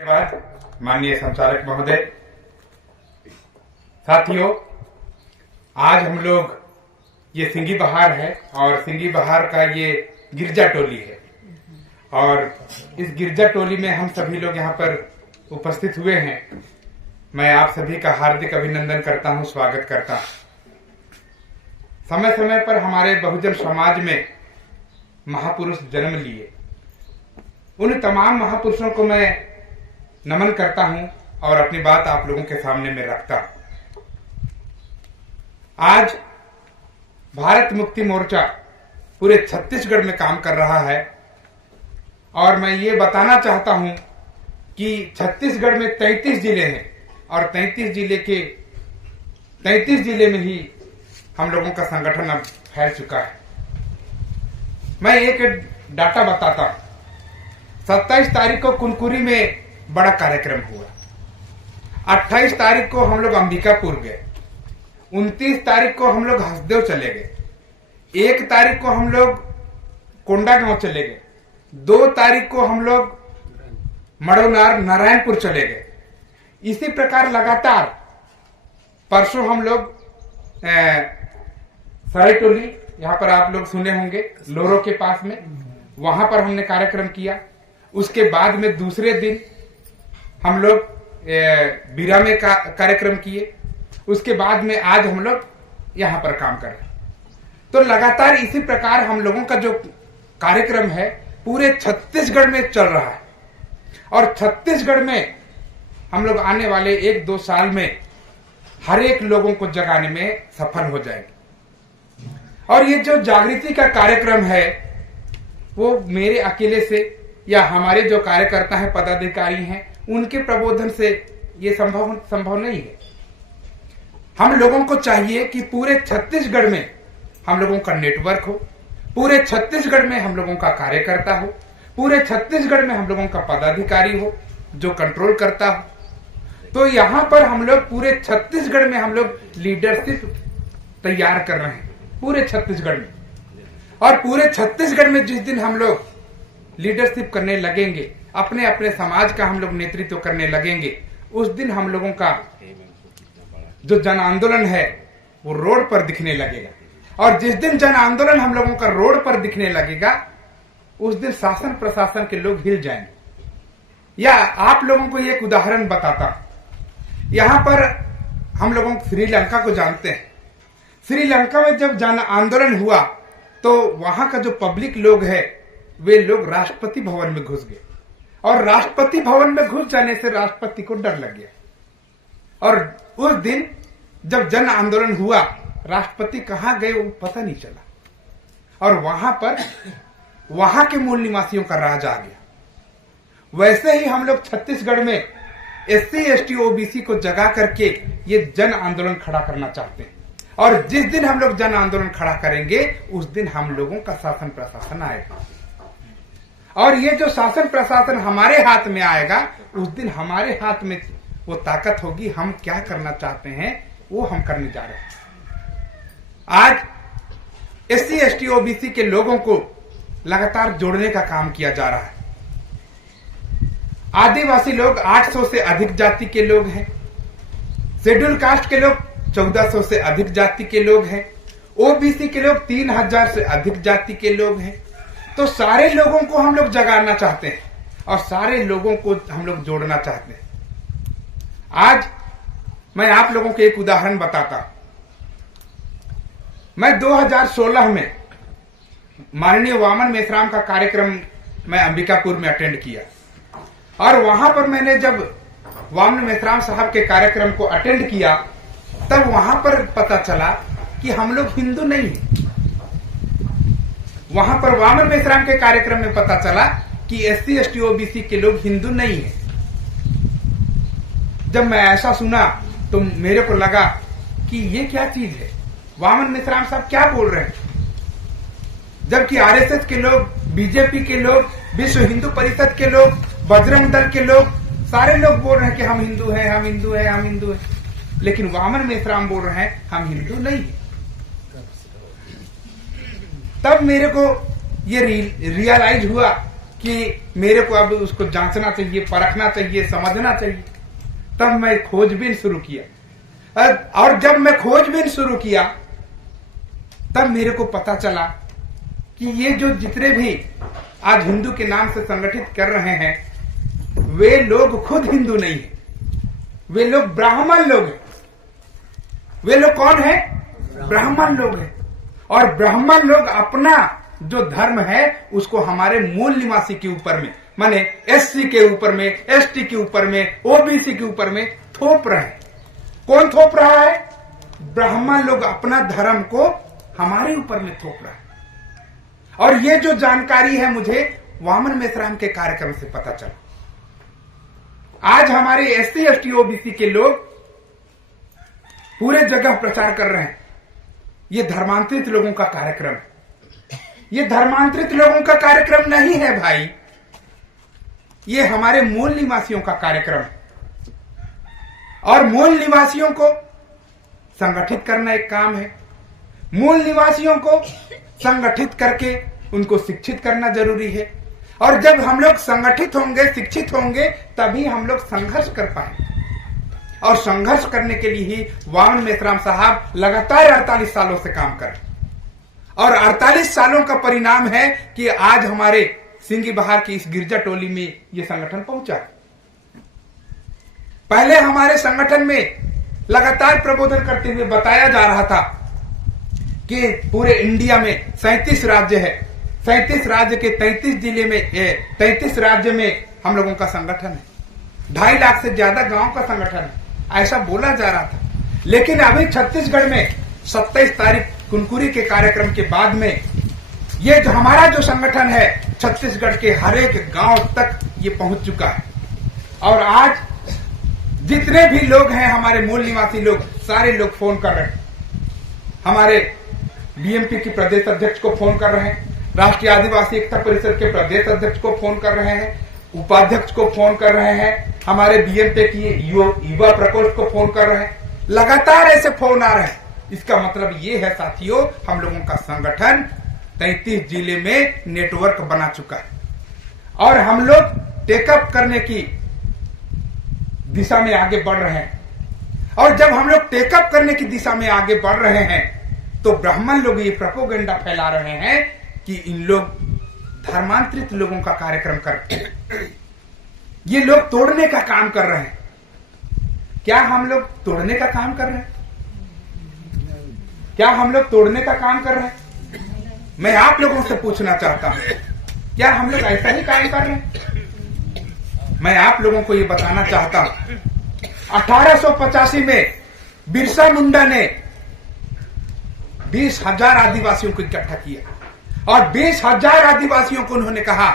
धन्यवाद माननीय संचालक महोदय। साथियों, आज हम लोग ये सिंगी बहार है और सिंगी बहार का ये गिरजा टोली है और इस गिरजा टोली में हम सभी लोग यहाँ पर उपस्थित हुए हैं। मैं आप सभी का हार्दिक अभिनंदन करता हूँ, स्वागत करता हूँ। समय समय पर हमारे बहुजन समाज में महापुरुष जन्म लिए। उन तमाम महापुरुषों को मैं नमन करता हूं और अपनी बात आप लोगों के सामने में रखता हूं। आज भारत मुक्ति मोर्चा पूरे छत्तीसगढ़ में काम कर रहा है और मैं ये बताना चाहता हूं कि छत्तीसगढ़ में 33 जिले हैं और 33 जिले में ही हम लोगों का संगठन अब फैल चुका है। मैं एक डाटा बताता हूं। 27 तारीख को कुनकुरी में बड़ा कार्यक्रम हुआ। 28 तारीख को हम लोग अंबिकापुर गए। 29 तारीख को हम लोग हसदेव चले गए। 1 तारीख को हम लोग कोंडागांव चले गए। 2 तारीख को हम लोग मड़ोनार नारायणपुर चले गए। इसी प्रकार लगातार परसों हम लोग सरायटोली, यहाँ पर आप लोग सुने होंगे, लोरो के पास में, वहां पर हमने कार्यक्रम किया। उसके बाद में दूसरे दिन हम लोग बीरा में कार्यक्रम किए। उसके बाद में आज हम लोग यहाँ पर काम कर रहे हैं। तो लगातार इसी प्रकार हम लोगों का जो कार्यक्रम है पूरे छत्तीसगढ़ में चल रहा है और छत्तीसगढ़ में हम लोग आने वाले 1-2 साल में हर एक लोगों को जगाने में सफल हो जाएंगे। और ये जो जागृति का कार्यक्रम है वो मेरे अकेले से या हमारे जो कार्यकर्ता हैं, पदाधिकारी हैं, उनके प्रबोधन से ये संभव नहीं है। हम लोगों को चाहिए कि पूरे छत्तीसगढ़ में हम लोगों का नेटवर्क हो, पूरे छत्तीसगढ़ में हम लोगों का कार्यकर्ता हो, पूरे छत्तीसगढ़ में हम लोगों का पदाधिकारी हो जो कंट्रोल करता हो। तो यहाँ पर हम लोग पूरे छत्तीसगढ़ में हम लोग लीडरशिप तैयार कर रहे हैं पूरे छत्तीसगढ़ में। और पूरे छत्तीसगढ़ में जिस दिन हम लोग लीडरशिप करने लगेंगे, अपने अपने समाज का हम लोग नेतृत्व करने लगेंगे, उस दिन हम लोगों का जो जन आंदोलन है वो रोड पर दिखने लगेगा। और जिस दिन जन आंदोलन हम लोगों का रोड पर दिखने लगेगा उस दिन शासन प्रशासन के लोग हिल जाएंगे। या आप लोगों को एक उदाहरण बताता हूं। यहाँ पर हम लोगों श्रीलंका को जानते हैं। श्रीलंका में जब जन आंदोलन हुआ तो वहां का जो पब्लिक लोग है वे लोग राष्ट्रपति भवन में घुस गए और राष्ट्रपति भवन में घुस जाने से राष्ट्रपति को डर लग गया। और उस दिन जब जन आंदोलन हुआ, राष्ट्रपति कहां गए वो पता नहीं चला और वहां पर वहां के मूल निवासियों का राज आ गया। वैसे ही हम लोग छत्तीसगढ़ में SC ST OBC को जगा करके ये जन आंदोलन खड़ा करना चाहते हैं। और जिस दिन हम लोग जन आंदोलन खड़ा करेंगे उस दिन हम लोगों का शासन प्रशासन आएगा और ये जो शासन प्रशासन हमारे हाथ में आएगा उस दिन हमारे हाथ में वो ताकत होगी। हम क्या करना चाहते हैं वो हम करने जा रहे हैं। आज SC ST OBC के लोगों को लगातार जोड़ने का काम किया जा रहा है। आदिवासी लोग 800 से अधिक जाति के लोग हैं। शेड्यूल कास्ट के लोग 1400 से अधिक जाति के लोग हैं। OBC के लोग 3000 से अधिक जाति के लोग हैं। तो सारे लोगों को हम लोग जगाना चाहते हैं और सारे लोगों को हम लोग जोड़ना चाहते हैं। आज मैं आप लोगों को एक उदाहरण बताता हूं। मैं 2016 में माननीय वामन मेश्राम का कार्यक्रम मैं अंबिकापुर में अटेंड किया और वहां पर मैंने जब वामन मेश्राम साहब के कार्यक्रम को अटेंड किया तब वहां पर पता चला कि हम लोग हिंदू नहीं हैं। वहां पर वामन मेश्राम के कार्यक्रम में पता चला कि SC ST OBC के लोग हिंदू नहीं हैं। जब मैं ऐसा सुना तो मेरे को लगा कि ये क्या चीज है, वामन मेश्राम साहब क्या बोल रहे हैं। जबकि RSS के लोग, BJP के लोग, विश्व हिंदू परिषद के लोग, बजरंग दल के लोग, सारे लोग बोल रहे हैं कि हम हिंदू हैं, हम हिंदू हैं, हम हिंदू हैं। लेकिन वामन मेश्राम बोल रहे हैं हम हिंदू नहीं हैं। तब मेरे को ये रियलाइज हुआ कि मेरे को अब उसको जांचना चाहिए, परखना चाहिए, समझना चाहिए। तब मैं खोजबीन शुरू किया, और जब मैं खोजबीन शुरू किया तब मेरे को पता चला कि ये जो जितने भी आज हिंदू के नाम से संगठित कर रहे हैं, वे लोग खुद हिंदू नहीं है, वे लोग ब्राह्मण लोग हैं। वे लोग कौन है? ब्राह्मण लोग हैं। और ब्राह्मण लोग अपना जो धर्म है उसको हमारे मूल निवासी के ऊपर में, माने एससी के ऊपर में, एसटी के ऊपर में, ओबीसी के ऊपर में थोप रहे हैं। कौन थोप रहा है? ब्राह्मण लोग अपना धर्म को हमारे ऊपर में थोप रहा है। और ये जो जानकारी है मुझे वामन मेश्राम के कार्यक्रम से पता चला। आज हमारे एससी, एसटी, ओबीसी के लोग पूरे जगह प्रचार कर रहे हैं, ये धर्मांतरित लोगों का कार्यक्रम है। ये धर्मांतरित लोगों का कार्यक्रम नहीं है भाई, ये हमारे मूल निवासियों का कार्यक्रम है। और मूल निवासियों को संगठित करना एक काम है। मूल निवासियों को संगठित करके उनको शिक्षित करना जरूरी है। और जब हम लोग संगठित होंगे, शिक्षित होंगे, तभी हम लोग संघर्ष कर पाएंगे। और संघर्ष करने के लिए ही वामन मेश्राम साहब लगातार 48 सालों से काम कर रहे हैं। और 48 सालों का परिणाम है कि आज हमारे सिंगी बहार की इस गिरजा टोली में ये संगठन पहुंचा। पहले हमारे संगठन में लगातार प्रबोधन करते हुए बताया जा रहा था कि पूरे इंडिया में 37 राज्य है, 37 राज्य के 33 जिले में, 33 राज्य में हम लोगों का संगठन है, 2.5 लाख से ज्यादा गांव का संगठन है, ऐसा बोला जा रहा था। लेकिन अभी छत्तीसगढ़ में 27 तारीख कुनकुरी के कार्यक्रम के बाद में ये जो हमारा जो संगठन है छत्तीसगढ़ के हर एक गांव तक ये पहुंच चुका है। और आज जितने भी लोग हैं हमारे मूल निवासी लोग, सारे लोग फोन कर रहे हैं। हमारे बीएमपी की प्रदेश अध्यक्ष को फोन कर रहे हैं, राष्ट्रीय आदिवासी एकता परिषद के प्रदेश अध्यक्ष को फोन कर रहे हैं, उपाध्यक्ष को फोन कर रहे हैं, हमारे बीएमपी की युवा प्रकोष्ठ को फोन कर रहे हैं। लगातार ऐसे फोन आ रहे हैं। इसका मतलब ये है साथियों, हम लोगों का संगठन 33 जिले में नेटवर्क बना चुका है और हम लोग टेकअप करने की दिशा में आगे बढ़ रहे हैं। और जब हम लोग टेकअप करने की दिशा में आगे बढ़ रहे हैं तो ब्राह्मण लोग ये प्रोपेगेंडा फैला रहे हैं कि इन लोग धर्मांतरित लोगों का कार्यक्रम करते हैं, ये लोग तोड़ने का काम कर रहे हैं। क्या हम लोग तोड़ने का काम कर रहे हैं? क्या हम लोग तोड़ने का काम कर रहे हैं? मैं आप लोगों से पूछना चाहता हूं, क्या हम लोग ऐसा ही काम कर रहे हैं? मैं आप लोगों को ये बताना चाहता हूं, 1885 में बिरसा मुंडा ने 20,000 आदिवासियों को इकट्ठा किया और 20,000 आदिवासियों को उन्होंने कहा,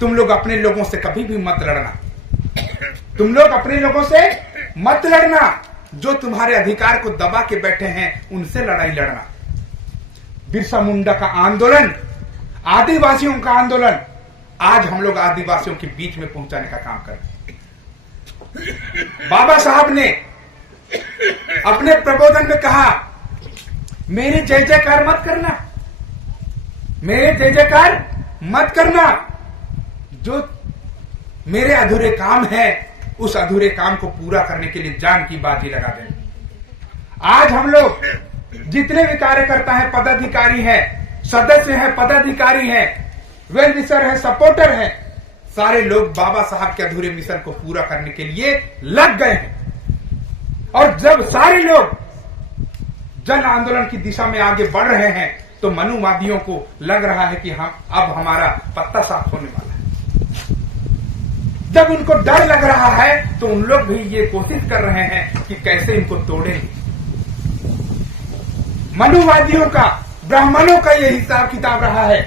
तुम लोग अपने लोगों से कभी भी मत लड़ना, तुम लोग अपने लोगों से मत लड़ना, जो तुम्हारे अधिकार को दबा के बैठे हैं उनसे लड़ाई लड़ना। बिरसा मुंडा का आंदोलन, आदिवासियों का आंदोलन, आज हम लोग आदिवासियों के बीच में पहुंचाने का काम कर रहे हैं। बाबा साहब ने अपने प्रबोधन में कहा, मेरी जय जयकार मत करना, मेरे जय जयकार मत करना, जो मेरे अधूरे काम है उस अधूरे काम को पूरा करने के लिए जान की बाजी लगा दें। आज हम लोग जितने भी कार्यकर्ता हैं, पदाधिकारी हैं, सदस्य हैं, पदाधिकारी हैं, वेल विशर हैं, सपोर्टर हैं, सारे लोग बाबा साहब के अधूरे मिशन को पूरा करने के लिए लग गए हैं। और जब सारे लोग जन आंदोलन की दिशा में आगे बढ़ रहे हैं तो मनुवादियों को लग रहा है कि हम अब हमारा पत्ता साफ होने वाला है। जब उनको डर लग रहा है तो उन लोग भी ये कोशिश कर रहे हैं कि कैसे इनको तोड़ेंगे। मनुवादियों का, ब्राह्मणों का ये हिसाब किताब रहा है।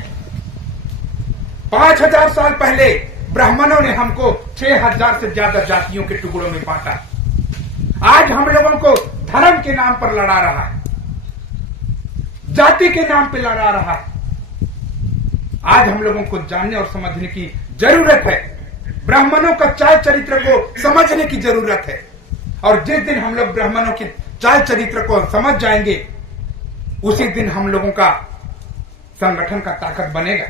5,000 साल पहले ब्राह्मणों ने हमको 6,000 से ज्यादा जातियों के टुकड़ों में बांटा। आज हम लोगों को धर्म के नाम पर लड़ा रहा है, जाति के नाम पर लड़ा रहा है। आज हम लोगों को जानने और समझने की जरूरत है, ब्राह्मणों का चाल चरित्र को समझने की जरूरत है। और जिस दिन हम लोग ब्राह्मणों की चाल चरित्र को समझ जाएंगे उसी दिन हम लोगों का संगठन का ताकत बनेगा।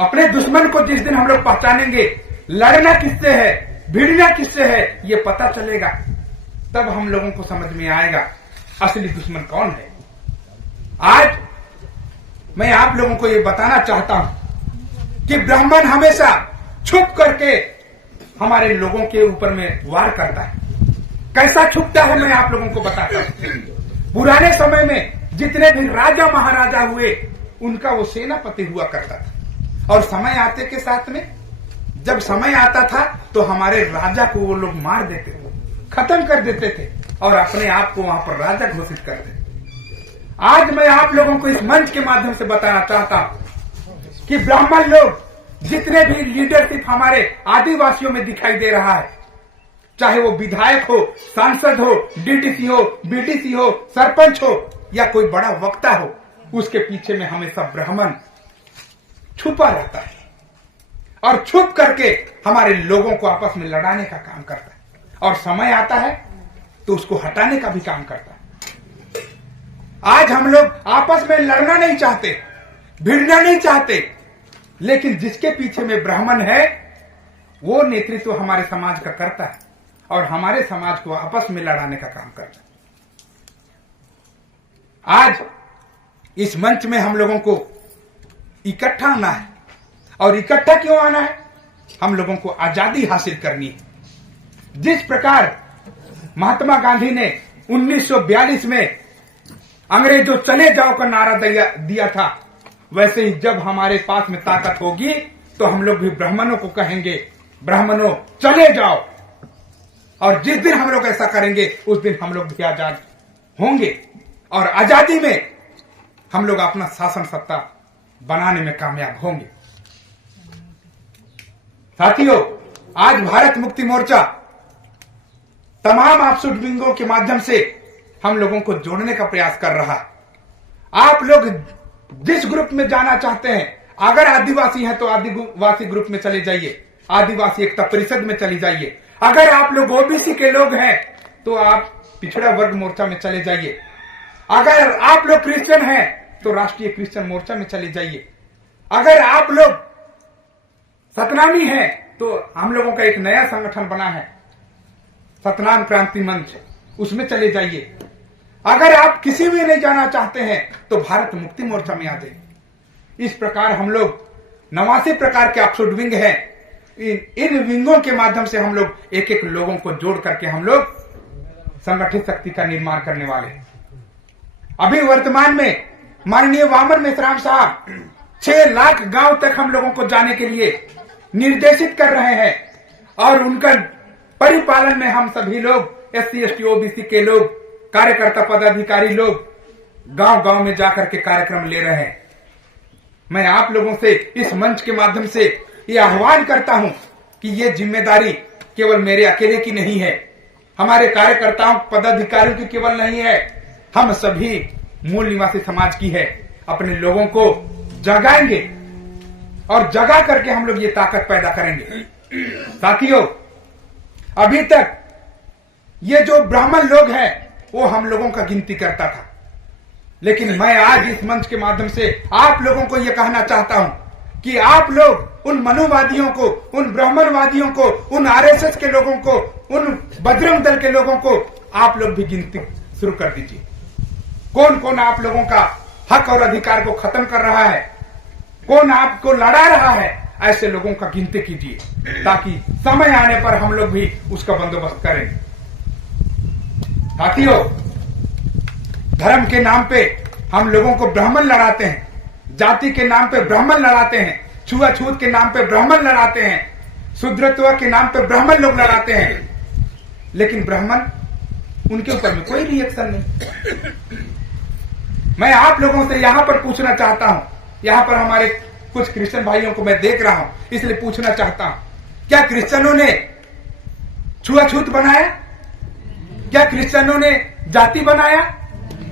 अपने दुश्मन को जिस दिन हम लोग पहचानेंगे, लड़ना किससे है, भिड़ना किससे है, ये पता चलेगा, तब हम लोगों को समझ में आएगा असली दुश्मन कौन है। आज मैं आप लोगों को ये बताना चाहता हूं कि ब्राह्मण हमेशा छुप करके हमारे लोगों के ऊपर में वार करता है। कैसा छुपता है मैं आप लोगों को बताता हूं। पुराने समय में जितने भी राजा महाराजा हुए, उनका वो सेनापति हुआ करता था, और समय आते के साथ में जब समय आता था तो हमारे राजा को वो लोग मार देते थे, खत्म कर देते थे और अपने आप को वहां पर राजा घोषित करते थे। आज मैं आप लोगों को इस मंच के माध्यम से बताना चाहता हूं कि ब्राह्मण लोग जितने भी लीडरशिप हमारे आदिवासियों में दिखाई दे रहा है, चाहे वो विधायक हो, सांसद हो, डीडीसी हो, बीडीसी हो, सरपंच हो या कोई बड़ा वक्ता हो, उसके पीछे में हमेशा ब्राह्मण छुपा रहता है और छुप करके हमारे लोगों को आपस में लड़ाने का काम करता है, और समय आता है तो उसको हटाने का भी काम करता है। आज हम लोग आपस में लड़ना नहीं चाहते, भिड़ना नहीं चाहते, लेकिन जिसके पीछे में ब्राह्मण है वो नेतृत्व हमारे समाज का करता है और हमारे समाज को आपस में लड़ाने का काम करता है। आज इस मंच में हम लोगों को इकट्ठा आना है, और इकट्ठा क्यों आना है? हम लोगों को आजादी हासिल करनी है। जिस प्रकार महात्मा गांधी ने 1942 में अंग्रेजों चले जाओ का नारा दिया था, वैसे ही जब हमारे पास में ताकत होगी तो हम लोग भी ब्राह्मणों को कहेंगे, ब्राह्मणों चले जाओ। और जिस दिन हम लोग ऐसा करेंगे उस दिन हम लोग भी आजाद होंगे, और आजादी में हम लोग अपना शासन सत्ता बनाने में कामयाब होंगे। साथियों, आज भारत मुक्ति मोर्चा तमाम आपसूट विंगों के माध्यम से हम लोगों को जोड़ने का प्रयास कर रहा है। आप लोग जिस ग्रुप में जाना चाहते हैं, अगर आदिवासी हैं तो आदिवासी ग्रुप में चले जाइए, आदिवासी एकता परिषद में चली जाइए। अगर आप लोग ओबीसी के लोग हैं तो आप पिछड़ा वर्ग मोर्चा में चले जाइए। अगर आप लोग क्रिश्चियन हैं तो राष्ट्रीय क्रिश्चियन मोर्चा में चले जाइए। अगर आप लोग सतनामी हैं तो हम लोगों का एक नया संगठन बना है, सतनाम क्रांति मंच, उसमें चले जाइए। अगर आप किसी भी नहीं जाना चाहते हैं तो भारत मुक्ति मोर्चा में आ जाइए। इस प्रकार हम लोग 89 प्रकार के आपसूट विंग हैं। इन विंगों के माध्यम से हम लोग एक एक लोगों को जोड़ करके हम लोग संगठित शक्ति का निर्माण करने वाले हैं। अभी वर्तमान में माननीय वामन मेश्राम साहब 6 लाख गांव तक हम लोगों को जाने के लिए निर्देशित कर रहे हैं, और उनका परिपालन में हम सभी लोग SC ST OBC के लोग, कार्यकर्ता पदाधिकारी लोग गांव गांव में जाकर के कार्यक्रम ले रहे हैं। मैं आप लोगों से इस मंच के माध्यम से ये आह्वान करता हूं कि ये जिम्मेदारी केवल मेरे अकेले की नहीं है, हमारे कार्यकर्ताओं पदाधिकारियों की केवल नहीं है, हम सभी मूल निवासी समाज की है। अपने लोगों को जगाएंगे और जगा करके हम लोग ये ताकत पैदा करेंगे। साथियों, अभी तक ये जो ब्राह्मण लोग हैं वो हम लोगों का गिनती करता था, लेकिन मैं आज इस मंच के माध्यम से आप लोगों को यह कहना चाहता हूं कि आप लोग उन मनुवादियों को, उन ब्राह्मणवादियों को, उन RSS के लोगों को, उन बजरंग दल के लोगों को आप लोग भी गिनती शुरू कर दीजिए। कौन कौन आप लोगों का हक और अधिकार को खत्म कर रहा है, कौन आपको लड़ा रहा है, ऐसे लोगों का गिनती कीजिए, ताकि समय आने पर हम लोग भी उसका बंदोबस्त करें। साथियों, धर्म के नाम पे हम लोगों को ब्राह्मण लड़ाते हैं, जाति के नाम पे ब्राह्मण लड़ाते हैं, छुआछूत के नाम पे ब्राह्मण लड़ाते हैं, शूद्रत्व के नाम पे ब्राह्मण लोग लड़ाते हैं, लेकिन ब्राह्मण, उनके ऊपर में कोई रिएक्शन नहीं। मैं आप लोगों से यहां पर पूछना चाहता हूं, यहां पर हमारे कुछ क्रिश्चियन भाइयों को मैं देख रहा हूं, इसलिए पूछना चाहता हूं, क्या क्रिश्चियनों ने छुआछूत बनाया? क्या क्रिश्चियनों ने जाति बनाया?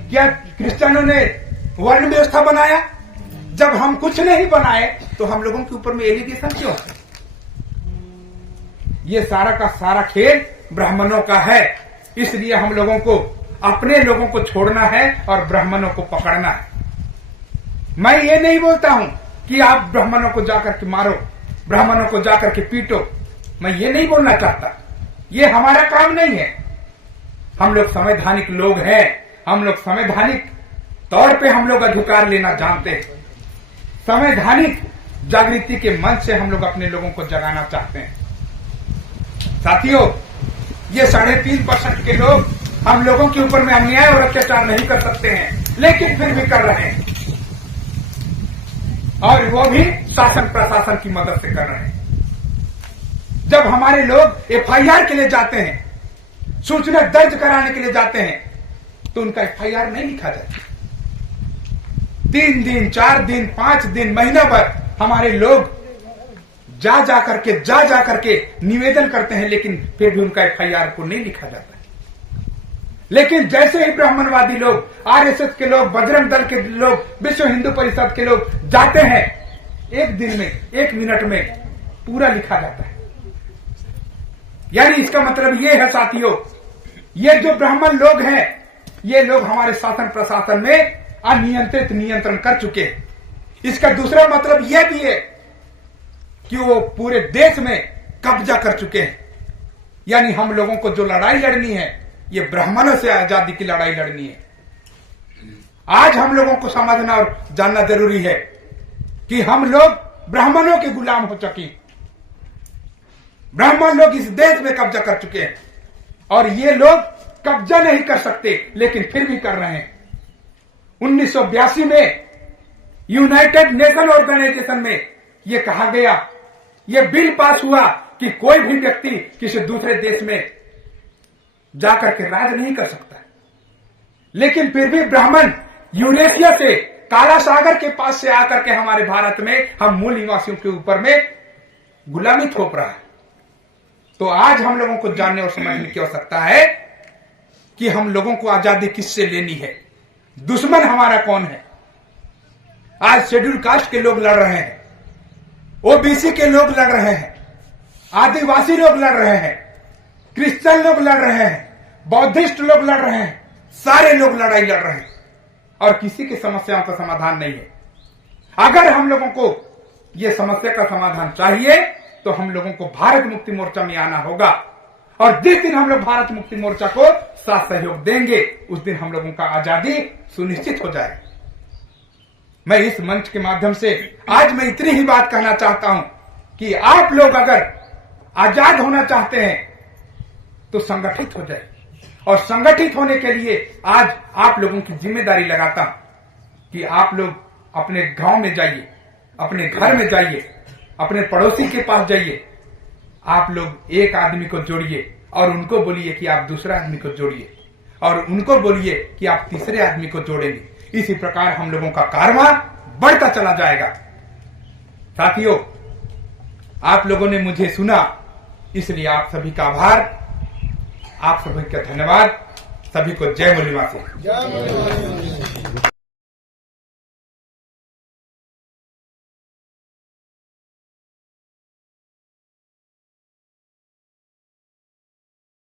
क्या क्रिश्चियनों ने वर्ण व्यवस्था बनाया? जब हम कुछ नहीं बनाए तो हम लोगों के ऊपर में एलिगेशन क्यों? ये सारा का सारा खेल ब्राह्मणों का है, इसलिए हम लोगों को अपने लोगों को छोड़ना है और ब्राह्मणों को पकड़ना है। मैं ये नहीं बोलता हूं कि आप ब्राह्मणों को जाकर के मारो, ब्राह्मणों को जाकर के पीटो। मैं ये नहीं बोलना चाहता, ये हमारा काम नहीं है। हम लोग संवैधानिक लोग हैं, हम लोग संवैधानिक तौर पे हम लोग अधिकार लेना जानते हैं। संवैधानिक जागृति के मंच से हम लोग अपने लोगों को जगाना चाहते हैं। साथियों, ये 3.5% के लोग हम लोगों के ऊपर में अन्याय और अत्याचार नहीं कर सकते हैं, लेकिन फिर भी कर रहे हैं, और वो भी शासन प्रशासन की मदद से कर रहे हैं। जब हमारे लोग एफआईआर के लिए जाते हैं, सूचना दर्ज कराने के लिए जाते हैं, तो उनका एफआईआर नहीं लिखा जाता। 3 दिन, 4 दिन, 5 दिन, महीना भर हमारे लोग जा जा करके निवेदन करते हैं, लेकिन फिर भी उनका एफआईआर को नहीं लिखा जाता है। लेकिन जैसे ही ब्राह्मणवादी लोग, आरएसएस के लोग, बजरंग दल के लोग, विश्व हिंदू परिषद के लोग जाते हैं, 1 दिन में, 1 मिनट में पूरा लिखा जाता है। यानी इसका मतलब ये है साथियों, ये जो ब्राह्मण लोग हैं, ये लोग हमारे शासन प्रशासन में अनियंत्रित नियंत्रण कर चुके हैं। इसका दूसरा मतलब यह भी है कि वो पूरे देश में कब्जा कर चुके हैं। यानी हम लोगों को जो लड़ाई लड़नी है, ये ब्राह्मणों से आजादी की लड़ाई लड़नी है। आज हम लोगों को समझना और जानना जरूरी है कि हम लोग ब्राह्मणों के गुलाम हो चुके। ब्राह्मण लोग इस देश में कब्जा कर चुके हैं, और ये लोग कब्जा नहीं कर सकते, लेकिन फिर भी कर रहे हैं। 1982 में यूनाइटेड नेशन ऑर्गेनाइजेशन में यह कहा गया, यह बिल पास हुआ कि कोई भी व्यक्ति किसी दूसरे देश में जाकर के राज नहीं कर सकता। लेकिन फिर भी ब्राह्मण यूरेशिया से, काला सागर के पास से आकर के हमारे भारत में हम मूल निवासियों के ऊपर में गुलामी थोप रहा है। तो आज हम लोगों को जानने और समझने की आवश्यकता है कि हम लोगों को आजादी किससे लेनी है, दुश्मन हमारा कौन है। आज शेड्यूल कास्ट के लोग लड़ रहे हैं, ओबीसी के लोग लड़ रहे हैं, आदिवासी लोग लड़ रहे हैं, क्रिश्चियन लोग लड़ रहे हैं, बौद्धिस्ट लोग लड़ रहे हैं, सारे लोग लड़ाई लड़ रहे हैं, और किसी की समस्याओं का समाधान नहीं है। अगर हम लोगों को यह समस्या का समाधान चाहिए, तो हम लोगों को भारत मुक्ति मोर्चा में आना होगा, और जिस दिन हम लोग भारत मुक्ति मोर्चा को साथ सहयोग देंगे, उस दिन हम लोगों का आजादी सुनिश्चित हो जाएगी। मैं इस मंच के माध्यम से आज मैं इतनी ही बात कहना चाहता हूं कि आप लोग अगर आजाद होना चाहते हैं तो संगठित हो जाए, और संगठित होने के लिए आज आप लोगों की जिम्मेदारी लगाता हूं कि आप लोग अपने गांव में जाइए, अपने घर में जाइए, अपने पड़ोसी के पास जाइए, आप लोग एक आदमी को जोड़िए और उनको बोलिए कि आप दूसरा आदमी को जोड़िए, और उनको बोलिए कि आप तीसरे आदमी को जोड़ेंगे। इसी प्रकार हम लोगों का कारवां बढ़ता चला जाएगा। साथियों, आप लोगों ने मुझे सुना, इसलिए आप सभी का आभार, आप सभी का धन्यवाद। सभी को जय मूल निवासी।